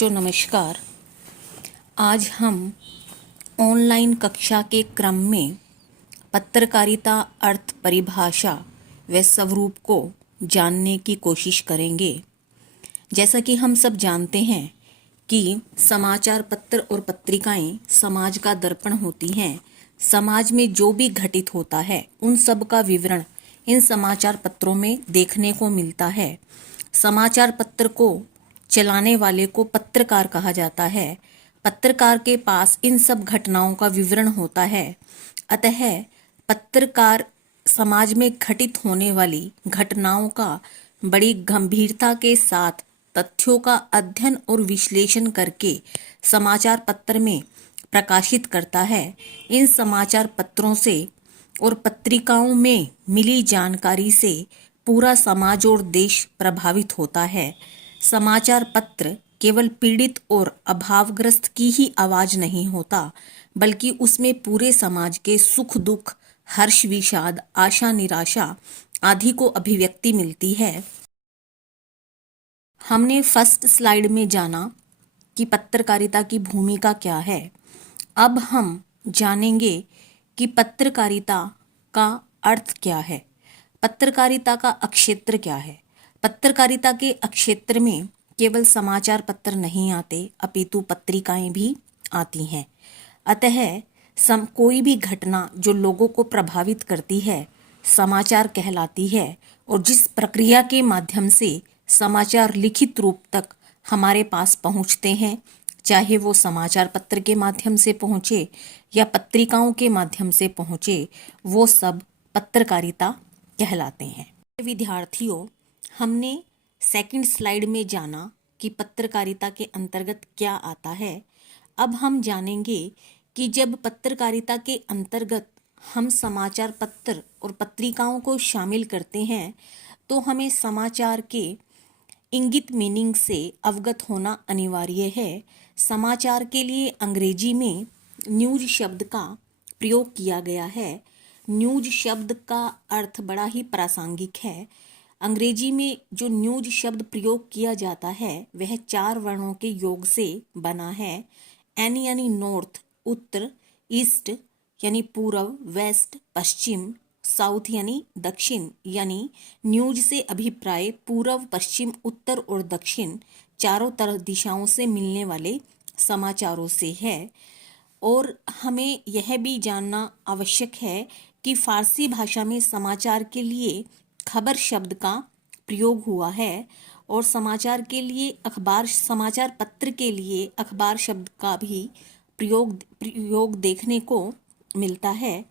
बच्चों नमस्कार। आज हम ऑनलाइन कक्षा के क्रम में पत्रकारिता अर्थ परिभाषा व स्वरूप को जानने की कोशिश करेंगे। जैसा कि हम सब जानते हैं कि समाचार पत्र और पत्रिकाएं समाज का दर्पण होती हैं। समाज में जो भी घटित होता है उन सब का विवरण इन समाचार पत्रों में देखने को मिलता है। समाचार पत्र को चलाने वाले को पत्रकार कहा जाता है। पत्रकार के पास इन सब घटनाओं का विवरण होता है। अतः पत्रकार समाज में घटित होने वाली घटनाओं का बड़ी गंभीरता के साथ तथ्यों का अध्ययन और विश्लेषण करके समाचार पत्र में प्रकाशित करता है। इन समाचार पत्रों से और पत्रिकाओं में मिली जानकारी से पूरा समाज और देश प्रभावित होता है। समाचार पत्र केवल पीड़ित और अभावग्रस्त की ही आवाज नहीं होता, बल्कि उसमें पूरे समाज के सुख दुख, हर्ष विषाद, आशा निराशा आदि को अभिव्यक्ति मिलती है। हमने फर्स्ट स्लाइड में जाना कि पत्रकारिता की भूमिका क्या है। अब हम जानेंगे कि पत्रकारिता का अर्थ क्या है, पत्रकारिता का अक्षेत्र क्या है। पत्रकारिता के अक्षेत्र में केवल समाचार पत्र नहीं आते, अपितु पत्रिकाएं भी आती हैं। अतः कोई भी घटना जो लोगों को प्रभावित करती है समाचार कहलाती है, और जिस प्रक्रिया के माध्यम से समाचार लिखित रूप तक हमारे पास पहुंचते हैं, चाहे वो समाचार पत्र के माध्यम से पहुंचे या पत्रिकाओं के माध्यम से पहुंचे, वो सब पत्रकारिता कहलाते हैं। विद्यार्थियों, हमने सेकंड स्लाइड में जाना कि पत्रकारिता के अंतर्गत क्या आता है। अब हम जानेंगे कि जब पत्रकारिता के अंतर्गत हम समाचार पत्र और पत्रिकाओं को शामिल करते हैं तो हमें समाचार के इंगित मीनिंग से अवगत होना अनिवार्य है। समाचार के लिए अंग्रेजी में न्यूज शब्द का प्रयोग किया गया है। न्यूज शब्द का अर्थ बड़ा ही प्रासंगिक है। अंग्रेजी में जो न्यूज शब्द प्रयोग किया जाता है वह 4 वर्णों के योग से बना है। एन यानी नॉर्थ उत्तर, ईस्ट यानी पूर्व, वेस्ट पश्चिम, साउथ यानी दक्षिण, यानी न्यूज से अभिप्राय पूर्व, पश्चिम, उत्तर और दक्षिण चारों तरफ दिशाओं से मिलने वाले समाचारों से है। और हमें यह भी जानना आवश्यक है कि फारसी भाषा में समाचार के लिए खबर शब्द का प्रयोग हुआ है, और समाचार के लिए अखबार, समाचार पत्र के लिए अखबार शब्द का भी प्रयोग देखने को मिलता है।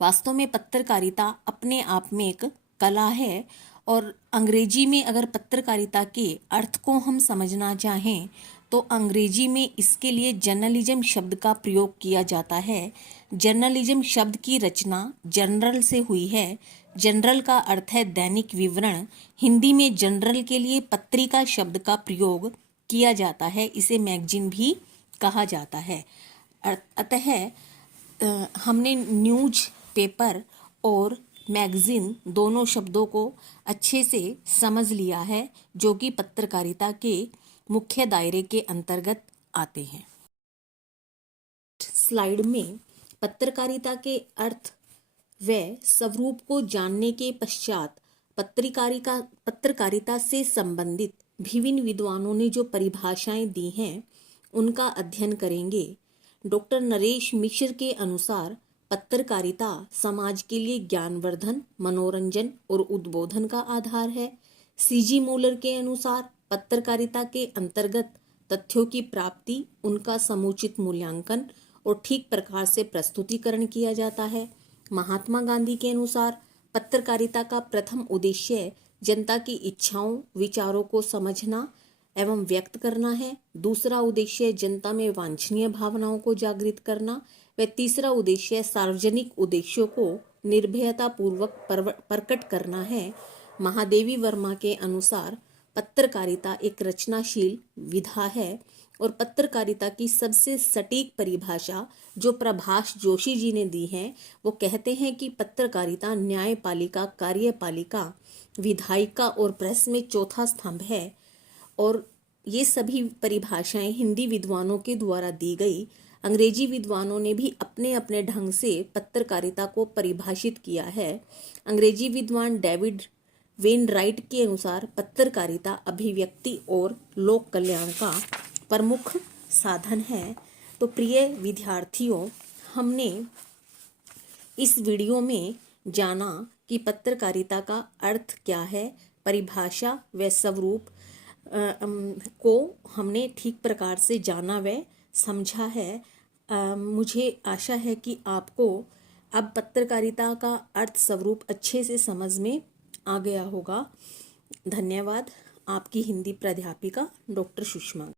वास्तव में पत्रकारिता अपने आप में एक कला है, और अंग्रेजी में अगर पत्रकारिता के अर्थ को हम समझना चाहें तो अंग्रेजी में इसके लिए जर्नलिज्म शब्द का प्रयोग किया जाता है। जर्नलिज्म शब्द की रचना जनरल से हुई है। जनरल का अर्थ है दैनिक विवरण। हिंदी में जनरल के लिए पत्रिका शब्द का प्रयोग किया जाता है, इसे मैगजीन भी कहा जाता है। अतः हमने न्यूज पेपर और मैगजीन दोनों शब्दों को अच्छे से समझ लिया है, जो कि पत्रकारिता के मुख्य दायरे के अंतर्गत आते हैं। स्लाइड में पत्रकारिता के अर्थ व स्वरूप को जानने के पश्चात पत्रकारिता से संबंधित विभिन्न विद्वानों ने जो परिभाषाएं दी हैं उनका अध्ययन करेंगे। डॉक्टर नरेश मिश्र के अनुसार पत्रकारिता समाज के लिए ज्ञानवर्धन, मनोरंजन और उद्बोधन का आधार है। सीजी मूलर के अनुसार पत्रकारिता के अंतर्गत तथ्यों की प्राप्ति, उनका समुचित मूल्यांकन और ठीक प्रकार से प्रस्तुतिकरण किया जाता है। महात्मा गांधी के अनुसार पत्रकारिता का प्रथम उद्देश्य जनता की इच्छाओं, विचारों को समझना एवं व्यक्त करना है। दूसरा उद्देश्य जनता में वांछनीय भावनाओं को जागृत करना व तीसरा उद्देश्य सार्वजनिक उद्देश्यों को निर्भयता पूर्वक प्रकट करना है। महादेवी वर्मा के अनुसार पत्रकारिता एक रचनाशील विधा है, और पत्रकारिता की सबसे सटीक परिभाषा जो प्रभाष जोशी जी ने दी है वो कहते हैं कि पत्रकारिता न्यायपालिका, कार्यपालिका, विधायिका और प्रेस में चौथा स्तंभ है। और ये सभी परिभाषाएं हिंदी विद्वानों के द्वारा दी गई। अंग्रेजी विद्वानों ने भी अपने अपने ढंग से पत्रकारिता को परिभाषित किया है। अंग्रेजी विद्वान डेविड वेनराइट के अनुसार पत्रकारिता अभिव्यक्ति और लोक कल्याण का प्रमुख साधन है। तो प्रिय विद्यार्थियों, हमने इस वीडियो में जाना कि पत्रकारिता का अर्थ क्या है, परिभाषा व स्वरूप को हमने ठीक प्रकार से जाना व समझा है। मुझे आशा है कि आपको अब पत्रकारिता का अर्थ स्वरूप अच्छे से समझ में आ गया होगा। धन्यवाद। आपकी हिंदी प्राध्यापिका डॉक्टर सुषमा।